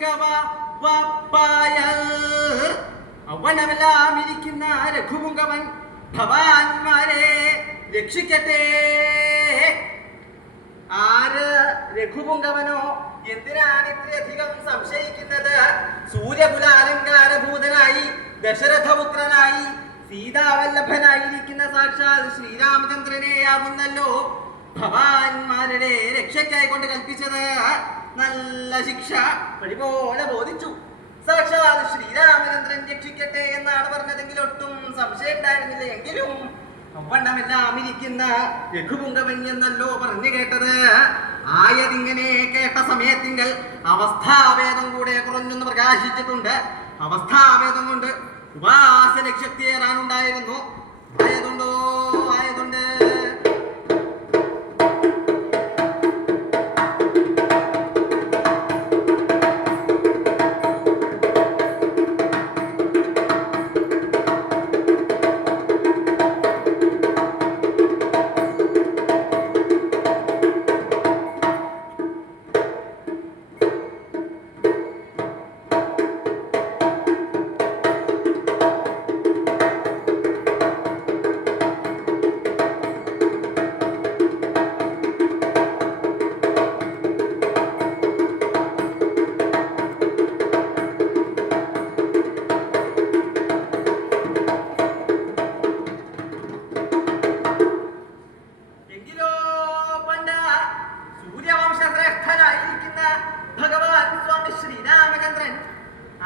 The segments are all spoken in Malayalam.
രഘുപുങ്കവ വപ്പായൽ അവനമെല്ലാം ഇരിക്കുന്ന രഘുപുങ്കവൻ ഭവാന്മാരെ രക്ഷിക്കട്ടെ. ആര് രഘുപുങ്കവനോ? എന്തിനാണ് ഇത്രയധികം സംശയിക്കുന്നത്? സൂര്യകുലാലങ്കാരഭൂതനായി ദശരഥപുത്രനായി സീതാവല്ലഭനായിരിക്കുന്ന സാക്ഷാൽ ശ്രീരാമചന്ദ്രനെയാകുന്നല്ലോ ഭവാന്മാരുടെ രക്ഷയ്ക്കായി കൊണ്ട് കൽപ്പിച്ചത്. നല്ല ശിക്ഷ വഴിപോലെ ബോധിച്ചു. സാക്ഷാൽ ശ്രീരാമചന്ദ്രൻ രക്ഷിക്കട്ടെ എന്നാണ് പറഞ്ഞതെങ്കിൽ ഒട്ടും സംശയം ഉണ്ടായിരുന്നില്ല. എങ്കിലും അവണ്ണമെല്ലാം ഇരിക്കുന്ന രഘുപുങ്കവൻ എന്നല്ലോ പറഞ്ഞു കേട്ടത്. ആയതിങ്ങനെ കേട്ട സമയത്തിങ്കൽ അവസ്ഥാഭേദം കൂടെ കുറഞ്ഞൊന്ന് പ്രകാശിച്ചിട്ടുണ്ട്. അവസ്ഥാഭേദം കൊണ്ട് ഉപാസന ശക്തി ഏറാനുണ്ടായിരുന്നു. ആയതുണ്ടോ? ആയതുണ്ട്.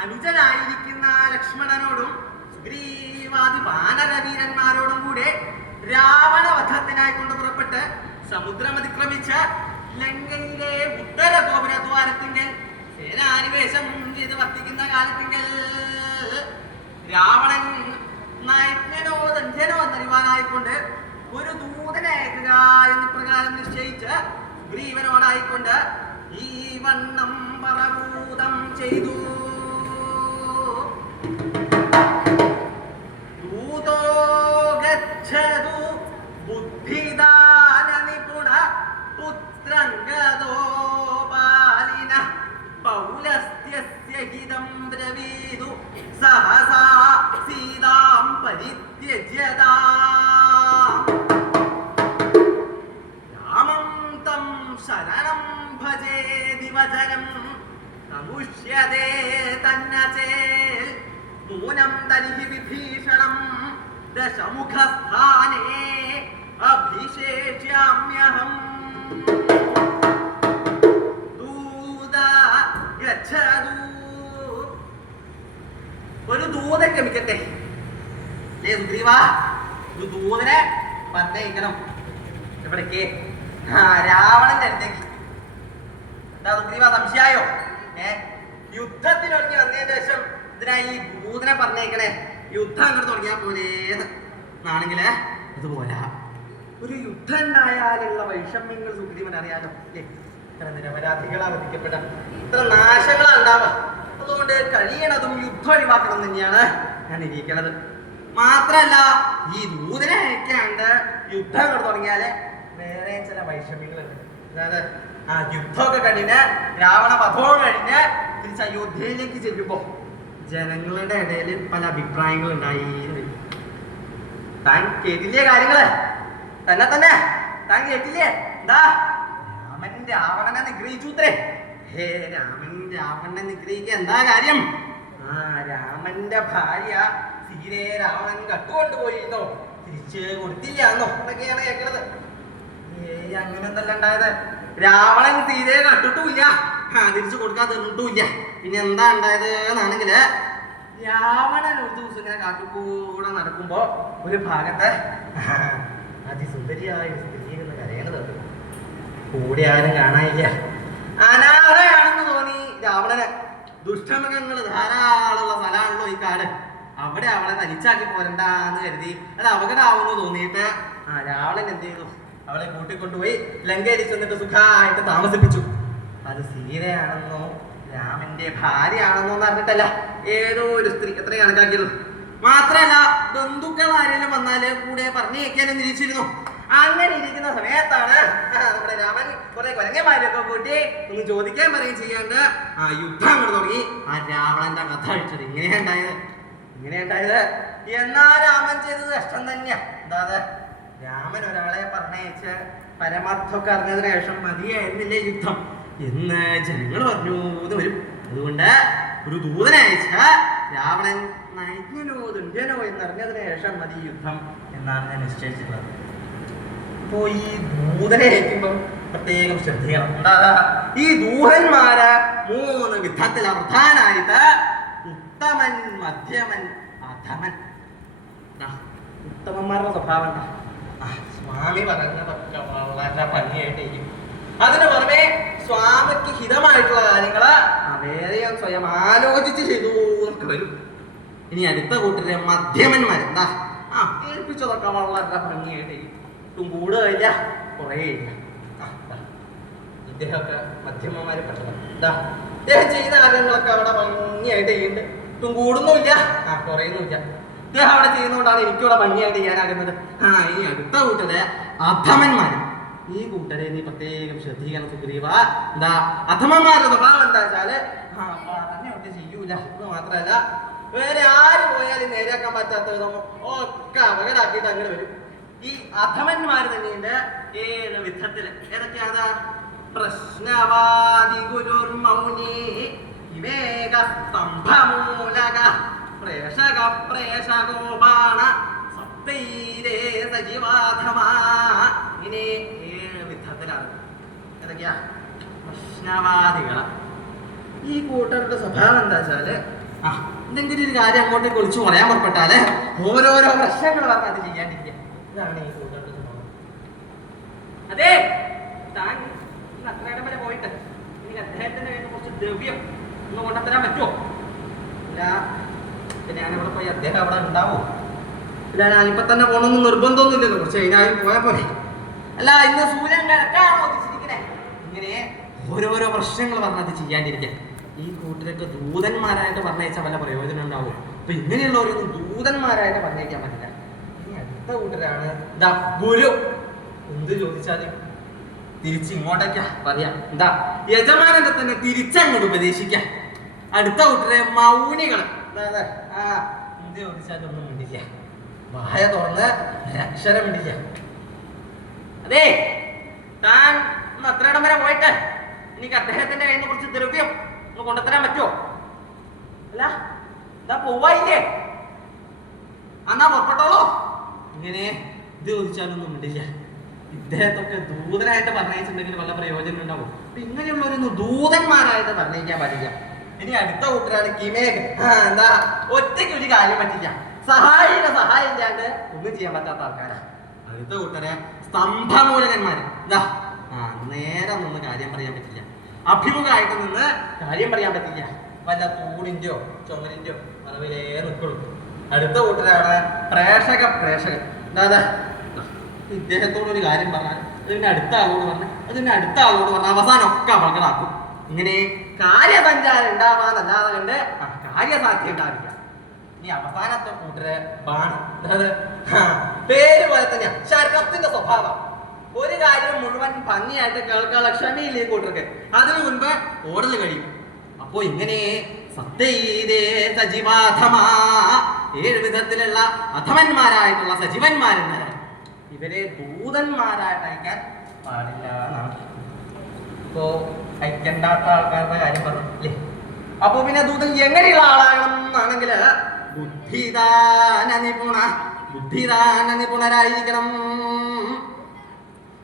അനുജനായിരിക്കുന്ന ലക്ഷ്മണനോടും സുഗ്രീവാദി വാനരവീരന്മാരോടും കൂടെ രാവണവധത്തിനായി കൊണ്ട് പുറപ്പെട്ട് സമുദ്രം അതിക്രമിച്ച് ലങ്കയിലെ ഉത്തര ഗോപുരദ്വാരത്തിങ്കൽ സേനാനിവേശം ചെയ്ത് വർത്തിക്കുന്ന കാലത്തിങ്കൽ രാവണൻ നയജ്ഞനോ ദണ്ഡ്യനോ എന്നറിവാനായിക്കൊണ്ട് ഒരു ദൂതനെ അയക്കുക എന്ന് പ്രകാരം നിശ്ചയിച്ച് സുഗ്രീവനോടായിക്കൊണ്ട് ഈ വണ്ണം പറഭൂതം ചെയ്തു. ദൂതോ ഗച്ഛതു ബുദ്ധിദാന നിപുണ പുത്രംഗദോ ബാലിന പൗലസ്ത്യസ്യ ഹിതം ബ്രവീതു സഹസാ സീതാം പരിത്യജ്യതാം. രാമം തം ശരണം ഭജേ ദിവചരം സമുഷ്യതേ തന്നചേൽ നൂനം തരിഹി വിഭീഷണം ദശമുഖസ്ഥാനേ അഭിഷേച്യാമ്യഹം. ദൂത ഗച്ഛതു. ഒരു ദൂതൻ ഗമിക്കട്ടെ. സുഗ്രീവാ, ഒരു ദൂതനെ പറഞ്ഞയക്കണം. എവിടേക്ക്? രാവണന്റെ അടുത്തേക്ക്. എന്താ സുഗ്രീവാ, സംശയായോ? യുദ്ധത്തിനൊരുങ്ങി വന്നതിന് ശേഷം ഇതിനായി ഈ ദൂതനെ പറഞ്ഞേക്കണേ. യുദ്ധം അങ്ങോട്ട് തുടങ്ങിയാൽ പോലെന്നാണെങ്കില് ഇതുപോലെ ഒരു യുദ്ധം ഉണ്ടായാലുള്ള വൈഷമ്യങ്ങൾ സുഗ്രീവൻ അറിയാലോ. ഇത്ര നിരപരാധികളാ വധിക്കപ്പെട്ട, ഇത്ര നാശങ്ങളാ ഉണ്ടാവുക. അതുകൊണ്ട് കഴിയണതും യുദ്ധം ഒഴിവാക്കണം തന്നെയാണ് ഞാൻ ഇരിക്കണത്. മാത്രല്ല ഈ ദൂതനെ അയക്കാണ്ട് യുദ്ധം അങ്ങോട്ട് തുടങ്ങിയാല് വേറെ ചില വൈഷമ്യങ്ങളുണ്ട്. അതായത് ആ യുദ്ധമൊക്കെ കഴിഞ്ഞ് രാവണ വധവും കഴിഞ്ഞ് തിരിച്ച് അയോധ്യയിലേക്ക് ചെല്ലുമ്പോ ജനങ്ങളുടെ ഇടയിൽ പല അഭിപ്രായങ്ങൾ ഉണ്ടായി. താൻ കേട്ടില്ലേ കാര്യങ്ങള്? തന്നെ താൻ കേട്ടില്ലേ? എന്താ രാമൻ രാവണനെ നിഗ്രഹിച്ചുത്രേ. രാമൻ രാവണനെ നിഗ്രഹിക്കുക എന്താ കാര്യം? രാമന്റെ ഭാര്യ സീതയെ രാവണൻ കട്ടുകൊണ്ടുപോയിരുന്നോ, തിരിച്ച് കൊടുത്തില്ല എന്നോ എന്നൊക്കെയാണ് കേൾക്കണത്. അങ്ങനെ എന്തല്ല ഉണ്ടായത്? രാവണൻ സീതയെ കട്ടിട്ടുമില്ല, തിരിച്ചു കൊടുക്കാൻ തന്നിട്ടുമില്ല. പിന്നെ എന്താ ഉണ്ടായത് എന്നാണെങ്കില് രാവണൻ ഒരു ദിവസം ഇങ്ങനെ കാട്ടുകൂടെ നടക്കുമ്പോ ഒരു ഭാഗത്ത് അതിസുന്ദരിയായ സ്ത്രീയെന്ന് കരയണത് കൂടെ ആരും കാണാനില്ല. അനാഥയാണെന്ന് തോന്നി രാവണന്. ദുഷ്ടമൃഗങ്ങൾ ധാരാളമുള്ള സ്ഥലമാണല്ലോ ഈ കാട്. അവിടെ അവളെ തനിച്ചാക്കി പോരണ്ടെന്ന് കരുതി അത് അപകടമാവുന്നു തോന്നിയിട്ട് രാവണൻ എന്ത് ചെയ്തു? അവളെ കൂട്ടിക്കൊണ്ടുപോയി ലങ്കയിൽ ചെന്നിട്ട് സുഖമായിട്ട് താമസിപ്പിച്ചു. അത് സീതയാണെന്നോ രാമന്റെ ഭാര്യയാണെന്നോ എന്ന് അറിഞ്ഞിട്ടല്ല, ഏതോ ഒരു സ്ത്രീ എത്ര കണക്കാക്കിയുള്ളൂ. മാത്രല്ല ബന്ധുക്കൾ ആരെങ്കിലും വന്നാല് കൂടെ പറഞ്ഞേക്കാനും നിരീക്ഷിച്ചിരുന്നു. അങ്ങനെ ഇരിക്കുന്ന സമയത്താണ് നമ്മുടെ രാമൻ കുറെ കുരങ്ങന്മാരൊക്കെ പോയിട്ട് ഒന്ന് ചോദിക്കാൻ പറയുകയും ചെയ്യാണ്ട് ആ യുദ്ധം അങ്ങോട്ട് തുടങ്ങി. ആ രാവണന്റെ കഥ അഴിച്ചത് ഇങ്ങനെയുണ്ടായത് എന്നാ രാമൻ ചെയ്തത് കഷ്ടം തന്നെയാ. എന്താ രാമൻ ഒരാളെ പറഞ്ഞയച്ച് പരമാർത്ഥമൊക്കെ അറിഞ്ഞതിന് ശേഷം മതിയായിരുന്നില്ലേ യുദ്ധം എന്ന് ജനങ്ങൾ പറഞ്ഞു എന്ന് വരും. അതുകൊണ്ട് ഒരു ദൂതനെ അയച്ച രാവണൻ നൈജ്ഞനോ ദുര്യനോ എന്നറിഞ്ഞതിന് ശേഷം മതി യുദ്ധം എന്നാണ് ഞാൻ നിശ്ചയിച്ചിട്ടുള്ളത്. അപ്പോ ഈ ദൂതനെ അയക്കുമ്പോൾ പ്രത്യേകം ശ്രദ്ധിക്കണം. എന്താ ഈ ദൂതന്മാര് 3 വിധത്തിലാണ്. പ്രധാനായിട്ട് ഉത്തമൻ, മധ്യമൻ, അധമൻ. ഉത്തമന്മാരുടെ സ്വഭാവം എന്താ? സ്വാമി പറഞ്ഞതൊക്കെ വളരെ ഭംഗിയായിട്ടിരിക്കും. അതിന് പുറമെ സ്വാമിക്ക് ഹിതമായിട്ടുള്ള കാര്യങ്ങള് വേറെയും സ്വയം ആലോചിച്ച് ചെയ്തു എന്നൊക്കെ വരും. ഇനി അടുത്ത കൂട്ടരെ മധ്യമന്മാർ. എന്താ കേൾപ്പിച്ചതൊക്കെ വളരെ ഭംഗിയായിട്ടിരിക്കും. ഒട്ടും കൂടുകയില്ല, കുറേയില്ല. ഇദ്ദേഹമൊക്കെ മധ്യമന്മാര് പെട്ടത്. എന്താ ഇദ്ദേഹം ചെയ്ത കാര്യങ്ങളൊക്കെ അവിടെ ഭംഗിയായിട്ട് ചെയ്യുന്നുണ്ട്. ഒട്ടും കൂടുന്നുമില്ല, കുറയുന്നുമില്ല. ഇദ്ദേഹം അവിടെ ചെയ്യുന്നതുകൊണ്ടാണ് എനിക്കിവിടെ ഭംഗിയായിട്ട് ചെയ്യാനാകുന്നത്. ഇനി അടുത്ത കൂട്ടരെ അധമന്മാര്. ഈ കൂട്ടരെ നീ പ്രത്യേകം ശ്രദ്ധിക്കണം സുഗ്രീവ. എന്താ അധമന്മാരുടെ സ്വഭാവം എന്താ വെച്ചാല് പറഞ്ഞോട്ട് ചെയ്യൂല എന്ന് മാത്രല്ല, വേറെ ആര് പോയാലും നേരെയാക്കാൻ പറ്റാത്ത വിധം ഒക്കെ അപകടാക്കിയിട്ട് അങ്ങനെ വരും. ഈ അധമന്മാര് തന്നെയുണ്ട് 7 വിധത്തില്. ഏതൊക്കെയാ? പ്രശ്നവാദി ഗുരുർമൗനി വിവേക സ്തംഭമൂലക പ്രേഷക പ്രേഷകോപാണ സപ്തൈരേ സജീവാധമാ. ഇങ്ങനെ 7 വിധത്തിലാണ്. ഏതൊക്കെയാ? പ്രശ്നവാദികള്. ഈ കൂട്ടരുടെ സ്വഭാവം എന്താ വെച്ചാല് എന്തെങ്കിലും ഒരു കാര്യം അങ്ങോട്ടേക്ക് വിളിച്ചു പറയാൻ പുറപ്പെട്ടാല് ഓരോരോ പ്രശ്നങ്ങൾ പറഞ്ഞ് അത് ചെയ്യാണ്ടിരിക്കുക. ഇതാണ് ഈ കൂട്ടരുടെ സ്വഭാവം. അതെ, താൻ അത്രയിടം വരെ പോയിട്ട് എനിക്ക് അദ്ദേഹത്തിന്റെ കയ്യിൽ കുറച്ച് ദ്രവ്യം ഒന്ന് കൊണ്ടുത്തരാൻ പറ്റുമോ? ഇല്ല. പിന്നെ ഞാനിവിടെ പോയി അദ്ദേഹം അവിടെ ഉണ്ടാവോ? ഇല്ല, ഞാനിപ്പോ തന്നെ പോകണമെന്ന് നിർബന്ധമൊന്നുമില്ലല്ലോ. കുറച്ച് കഴിഞ്ഞാലും പോയാൽ പോലെ. അല്ല, ഇന്ന് സൂര്യൻ കിഴക്കാണോ ഉദിച്ചിരിക്കണേ? ഇങ്ങനെ ഓരോരോ പ്രശ്നങ്ങൾ പറഞ്ഞത് ചെയ്യാണ്ടിരിക്കുക. ഈ കൂട്ടരൊക്കെ ദൂതന്മാരായിട്ട് പറഞ്ഞയച്ചാൽ വല്ല പ്രയോജനം ഉണ്ടാവും. അപ്പൊ ഇങ്ങനെയുള്ളവരൊന്നും ദൂതന്മാരായിട്ട് പറഞ്ഞയക്കാൻ പറ്റില്ല. ഇനി അടുത്ത കൂട്ടരാണ് ഗുരു. എന്ത് ചോദിച്ചാലും തിരിച്ച് ഇങ്ങോട്ടേക്കാ പറയാ. എന്താ യജമാനന്റെ തന്നെ തിരിച്ചങ്ങോട്ട് ഉപദേശിക്ക. അടുത്ത കൂട്ടരെ മൗനികള്. എന്ത് ചോദിച്ചാലും ഒന്നും വേണ്ടില്ല, വായ തുറന്ന് ഒരക്ഷരം വേണ്ടില്ല. അതെ, താൻ അത്രയിടം വരെ പോയിട്ട് എനിക്ക് അദ്ദേഹത്തിന്റെ കയ്യിൽ നിന്ന് കുറച്ച് ദ്രവ്യം ഒന്ന് കൊണ്ടുത്തരാൻ പറ്റുമോ? അല്ല, ഇതാ പോവായില്ലേ, എന്നാ പുറപ്പെട്ടോളൂ. ഇങ്ങനെ ഇത് ചോദിച്ചാലൊന്നും ഉണ്ടില്ല. ഇദ്ദേഹത്തൊക്കെ ദൂതനായിട്ട് പറഞ്ഞിട്ടുണ്ടെങ്കിൽ വല്ല പ്രയോജനം ഉണ്ടാവും. അപ്പൊ ഇങ്ങനെയുള്ളവരൊന്നും ദൂതന്മാരായിട്ട് പറഞ്ഞിരിക്കാൻ പാടില്ല. ഇനി അടുത്ത കൂട്ടരാണ് കിമേഘ്. എന്താ ഒറ്റയ്ക്ക് ഒരു കാര്യം പറ്റില്ല, സഹായം ഇല്ലാണ്ട് ഒന്നും ചെയ്യാൻ പറ്റാത്ത ആൾക്കാരാ. അടുത്ത കൂട്ടരെ സ്തംഭമൂലകന്മാര്. എന്താ നേരെ നിന്ന് കാര്യം പറയാൻ പറ്റില്ല, അഭിമുഖമായിട്ട് നിന്ന് കാര്യം പറയാൻ പറ്റില്ല. വല്ല തൂണിന്റെയോ ചുമരിന്റെയോ മറവിലേ നിൽക്കുള്ളൂ. അടുത്ത കൂട്ടരാണ് പ്രേക്ഷകൻ. എന്താ ഇദ്ദേഹത്തോടൊരു കാര്യം പറഞ്ഞാൽ അതിന്റെ അടുത്ത ആളോട് പറഞ്ഞ് അവസാനം ഒക്കെ അപകടമാക്കും. ഇങ്ങനെ കാര്യസഞ്ചാരം ഉണ്ടാവാന്നല്ലാതെ കണ്ട് കാര്യസാധ്യം ഉണ്ടാവില്ല. ഇനി അവസാനത്തെ കൂട്ടര് ബാണ്. അതായത് പേര് പോലെ തന്നെയാ ശരത്തിന്റെ സ്വഭാവം. ഒരു കാര്യം മുഴുവൻ ഭംഗിയായിട്ട് കേൾക്കാനുള്ള ക്ഷമയില്ലേ കൂട്ടർക്ക്. അതിനു മുൻപ് ഓടൽ കഴിയും. അപ്പോ ഇങ്ങനെ സജീവാധമാ 7 വിധത്തിലുള്ള അധമന്മാരായിട്ടുള്ള സജീവന്മാരുണ്ട്. ഇവരെ ദൂതന്മാരായിട്ട് അയക്കാൻ പാടില്ല എന്നാണ്. ഇപ്പോ അയക്കണ്ടാത്ത ആൾക്കാരുടെ കാര്യം പറഞ്ഞില്ലേ. അപ്പൊ പിന്നെ ദൂതൻ എങ്ങനെയുള്ള ആളാകണം എന്നാണെങ്കിൽ ബുദ്ധിദാന നിപുണരായിരിക്കണം.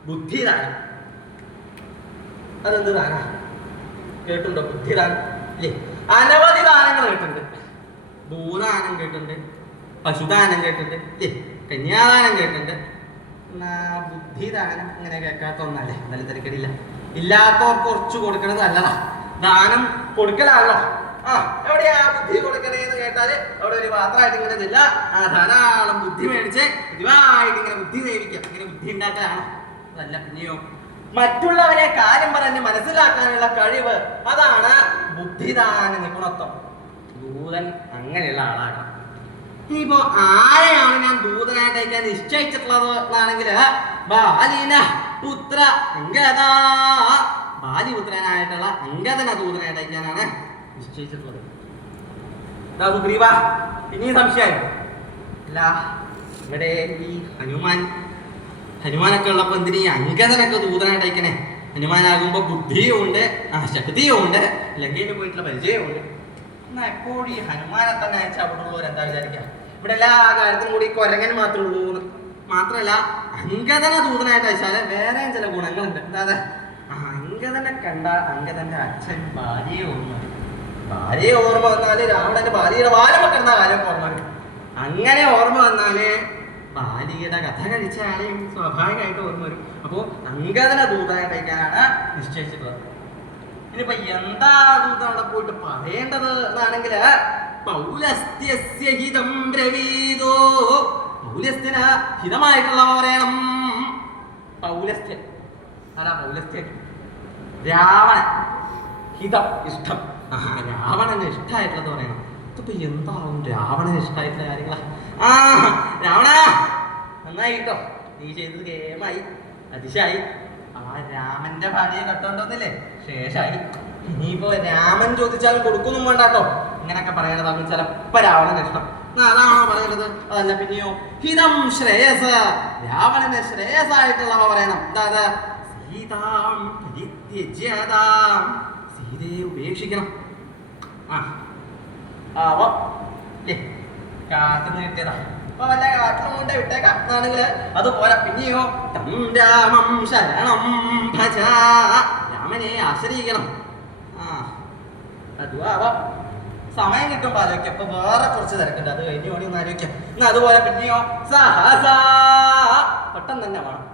ബുദ്ധിദാനം അതെന്ത് ദാന കേട്ടുണ്ടോ? ബുദ്ധിദാനം അല്ലേ? അനവധി ദാനങ്ങൾ കേട്ടിട്ടുണ്ട്. ഭൂദാനം കേട്ടിട്ടുണ്ട്, പശുദാനം കേട്ടിട്ടുണ്ട്, അല്ലേ? കന്യാദാനം കേട്ടിട്ടുണ്ട്. ബുദ്ധിദാനം ഇങ്ങനെ കേൾക്കാത്ത ഒന്നല്ലേ? നല്ല തിരക്കടില്ല. ഇല്ലാത്തവർക്ക് കുറച്ച് കൊടുക്കണത് നല്ലതാ. ദാനം കൊടുക്കലാണല്ലോ. എവിടെയാ ബുദ്ധി കൊടുക്കണേന്ന് കേട്ടാല് അവിടെ ഒരു പാത്രമായിട്ട് ഇങ്ങനെ ചെല്ല, ധാരാളം ബുദ്ധി മേടിച്ച് പതിവായിട്ട് ഇങ്ങനെ ബുദ്ധി സേവിക്കാം. ഇങ്ങനെ ബുദ്ധി ഉണ്ടാക്കലാണ്. അതല്ല, പിന്നെയോ മറ്റുള്ളവരെ കാര്യം പറഞ്ഞ് മനസ്സിലാക്കാനുള്ള കഴിവ്, അതാണ് ബുദ്ധിദാന നിപുണത്വം. ദൂതൻ അങ്ങനെയുള്ള ആളാകണം. ഇനിയിപ്പോ ആരെയാണ് ഞാൻ ദൂതനായിട്ട് അയക്കാൻ നിശ്ചയിച്ചിട്ടുള്ളത് എന്നാണെങ്കിൽ ബാലിന പുത്ര അംഗദ, ബാലിപുത്രനായിട്ടുള്ള അംഗദനെ ദൂതനായിട്ട് അയക്കാനാണ് നിശ്ചയിച്ചിട്ടുള്ളത്. സുഗ്രീവ ഇനിയും സംശയമായി അല്ല, ഇവിടെ ഈ ഹനുമാനൊക്കെ ഉള്ളപ്പോ എന്തിനീ അംഗദനൊക്കെ ദൂതനായിട്ട് അയക്കണേ? ഹനുമാനാകുമ്പോ ബുദ്ധിയും ഉണ്ട്, ശക്തിയും ഉണ്ട്, ലങ്കയിൽ പോയിട്ടുള്ള പരിചയവും ഉണ്ട്. എന്നാ എപ്പോഴും ഈ ഹനുമാനെ തന്നെ അയച്ചാൽ അവിടെ ഉള്ളവർ എന്താ വിചാരിക്കുക, ഇവിടെ എല്ലാ കാര്യത്തിനും കൂടി കൊരങ്ങൻ മാത്രമേ ഉള്ളൂ എന്ന്. മാത്രമല്ല അംഗദനെ ദൂതനായിട്ട് അയച്ചാല് വേറെയും ചില ഗുണങ്ങളുണ്ട്. എന്താ അംഗദനെ കണ്ടാൽ അംഗദന്റെ അച്ഛൻ ഭാര്യയെ ഓർമ്മ വരും. ഭാര്യയെ ഓർമ്മ വന്നാല് രാവണന്റെ ഭാര്യയുടെ വാലം വെക്കുന്ന കാര്യം ഓർമ്മ വരും. അങ്ങനെ ഓർമ്മ വന്നാല് ബാലിയുടെ കഥ കഴിച്ച ആളെയും സ്വാഭാവികമായിട്ട് ഓർമ്മ വരും. അപ്പോ അംഗദനെ ദൂതനായിട്ട് അയക്കാനാണ് നിശ്ചയിച്ചിട്ടുള്ളത്. ഇനിയിപ്പൊ എന്താ ദൂതൻ അവിടെ പോയിട്ട് പറയേണ്ടത് എന്നാണെങ്കിൽ പൗലസ്ത്യസ്യ ഹിതം ബ്രവീതോ, പൗലസ്ത്യന് ഹിതമായിട്ടുള്ളവ പറയണം. പൗലസ്ത്യൻ ആരാ? പൗലസ്ത്യൻ രാവണൻ. ഹിതം ഇഷ്ടം, രാവണന് ഇഷ്ടമായിട്ടുള്ളത് പറയണം. ഇതിപ്പോ എന്താവും രാവണന് ഇഷ്ടമായിട്ടുള്ള കാര്യങ്ങളാ? രാവണ നന്നായി കേട്ടോ, നീ ചെയ്തത് കേമായി, അതിശായി. ആ രാമന്റെ ഭാര്യയെ കട്ടോണ്ടോന്നില്ലേ, ശേഷായി. ഇനിയിപ്പോ രാമൻ ചോദിച്ചാലും കൊടുക്കൊന്നും വേണ്ടാട്ടോ. ഇങ്ങനൊക്കെ പറയണതാണ് ചിലപ്പോ രാവണന് ഇഷ്ടം. അതാണോ പറയണത്? അതല്ല പിന്നെയോ ഹിതം ശ്രേയസ്, രാവണന് ശ്രേയസായിട്ടുള്ളവ പറയണം. എന്താ? സീതാം പരിത്യജ്യതാം, സീതയെ ഉപേക്ഷിക്കണം. കാട്ടിന്ന് കിട്ടിയതാ, അപ്പൊ വല്ല കാട്ടിലും കൊണ്ട് വിട്ടേക്കാം എന്നാണെങ്കിൽ അതുപോലെ. പിന്നെയോ തം രാമം ശരണം ഭജ, രാമനെ ആശ്രയിക്കണം. അതുവാ സമയം കിട്ടുമ്പോ ആലോചിക്കാം. അപ്പൊ വേറെ കുറച്ച് തിരക്കുണ്ട്, അത് കഴിഞ്ഞ് വേണി ഒന്ന് ആലോചിക്കാം. എന്നാ അതുപോലെ പിന്നെയോ സഹസ, പെട്ടെന്ന് തന്നെ വേണം,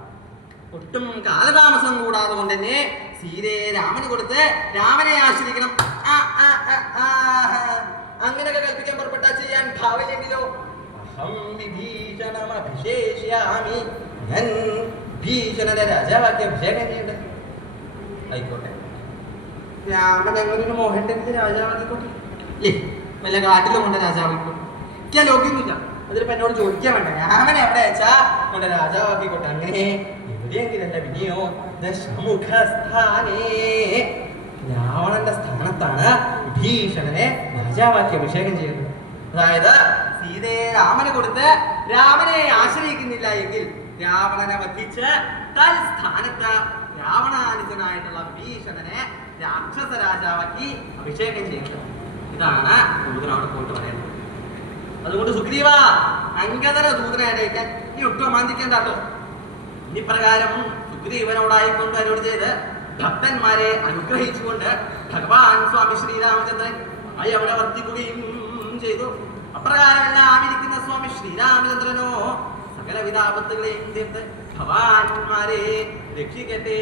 ഒട്ടും കാലതാമസം കൂടാതെ കൊണ്ട് തന്നെ സീതയെ രാമന് കൊടുത്ത് രാമനെ ആശ്രയിക്കണം. അങ്ങനെയൊക്കെ കൽപ്പിക്കാൻ പുറപ്പെട്ടാ ചെയ്യാൻ ഭാവില്ലെങ്കിലോ അഹം വിഭീഷണമഭിഷേഷ്യാമി, ഞാൻ ഭീഷണന്റെ രാജാവാക്കി അഭിഷേകം ചെയ്യട്ടെ. ആയിക്കോട്ടെ, രാമൻ എങ്ങനൊരു മോഹൻന്റെ രാജാവാക്കിക്കോട്ടെ. വല്ല കാട്ടിലും കൊണ്ട് രാജാവാക്കിക്കോട്ടെ. എനിക്ക് ആ ലോക്യൊന്നുമില്ല, അതിലിപ്പോ എന്നോട് ചോദിക്കാൻ വേണ്ട. രാമൻ എവിടെ അയച്ചാ കൊണ്ട് രാജാവാക്കിക്കോട്ടെ. അങ്ങനെ എവിടെയെങ്കിലല്ല പിന്നെയോ ദശമുഖസ്ഥാനേ, രാവണന്റെ സ്ഥാനത്താണ് വിഭീഷണനെ രാജാവാക്കി അഭിഷേകം ചെയ്യുന്നത്. അതായത് സീതയെ രാമന് കൊടുത്ത് രാമനെ ആശ്രയിക്കുന്നില്ല എങ്കിൽ രാവണനെ വധിച്ച് തൽസ്ഥാനത്ത് രാവണാനുജനായിട്ടുള്ള വിഭീഷണനെ രാക്ഷസ രാജാവാക്കി അഭിഷേകം ചെയ്യുന്നത്. ഇതാണ് ദൂതനോട് പോയിട്ട് പറയുന്നത്. അതുകൊണ്ട് സുഗ്രീവ അംഗദന ദൂതനായിട്ടേക്കാൻ നീ ഒട്ടും മാന്തിക്കേണ്ടാട്ടോ. ഇപ്രകാരം സുഗ്രീവനോടായിക്കൊണ്ട് അരുളി ചെയ്ത് ഭക്തന്മാരെ അനുഗ്രഹിച്ചുകൊണ്ട് ഭഗവാൻ സ്വാമി ശ്രീരാമചന്ദ്രൻ അവിടെ വർത്തിക്കുകയും ചെയ്തു. അപ്രകാരമെല്ലാം ഇരിക്കുന്ന സ്വാമി ശ്രീരാമചന്ദ്രനോ സകലവിധ ആപത്തുകളെയും തീർത്ത് ഭഗവാന്മാരെ രക്ഷിക്കട്ടെ.